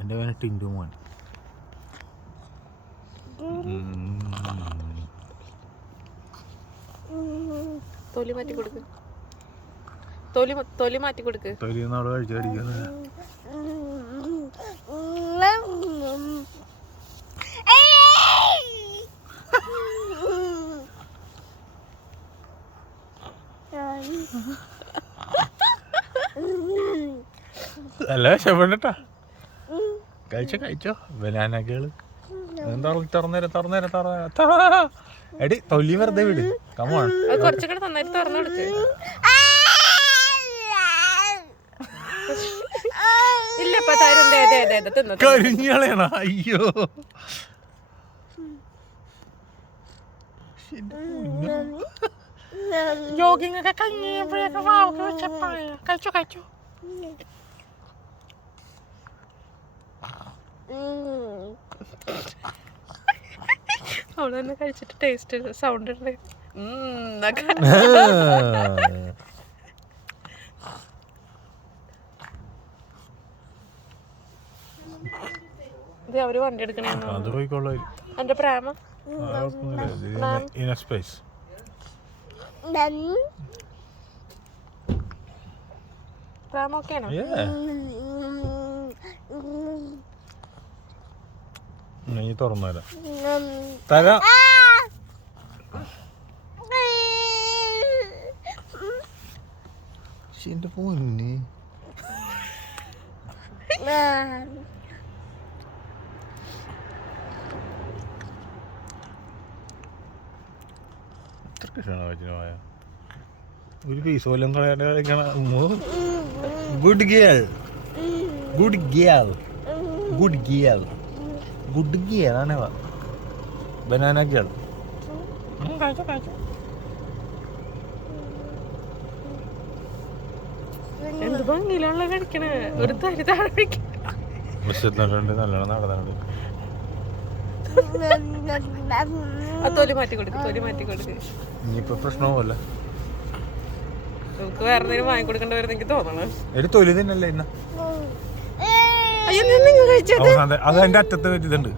എൻ്റെ പേര് ടിൻഡു മോൻ. തൊലി മാറ്റി കൊടുക്ക്. തൊലി മാറ്റി കൊടുക്ക്. തൊലി നാളെ കഴിച്ചു കടിക്കുന്നത്. അല്ല വിഷപ്പെട്ടാ കഴിച്ചോ ബനാനകള് തുറന്നേരം എടി തൊലി വെറുതെ വിട്. കമോൺ കുറച്ചുകൂടെ നന്നായിട്ട് തുറന്നു കൊടുക്ക്. ഇല്ലപ്പ തരും. കരിഞ്ഞളയണ. അയ്യോ ജോഗിങ് ഒക്കെ കഴിഞ്ഞപ്പോഴൊക്കെ വാവൊക്കെ വെച്ചപ്പായ കഴിച്ചോ. അവള് തന്നെ കഴിച്ചിട്ട് ടേസ്റ്റ് സൗണ്ട് ഉണ്ട്. അവര് വണ്ടി എടുക്കണേ. എന്റെ പ്രേമ പ്രേമ ഓക്കെയാണോ? നീ തുറന്നുതരാം തരാം. എന്റെ പൊന്നി ഒരു പീസ് പോലും കളയാണ്ട് കളിക്കണ. ഗുഡ് ഗിയർ ആണ് ബനാന ഗിയർ. എന്ത് ഭംഗിയിലുള്ള കഴിക്കണേ. ഒരു തരി താഴെ നല്ലോണം നടന്നുണ്ട്. തൊലി മാറ്റി കൊടുക്ക്. ഇനിയിപ്പോ പ്രശ്നവുമല്ല. നമുക്ക് വേറെ എന്തെങ്കിലും വാങ്ങിക്കൊടുക്കേണ്ടി വരും എനിക്ക് തോന്നണം. ഒരു തൊലി തന്നെയല്ലേ ഇന്ന. അയ്യോ നിങ്ങൾ കഴിച്ചത് അത് അതിന്റെ അറ്റത്ത് വെച്ചിട്ടുണ്ട്.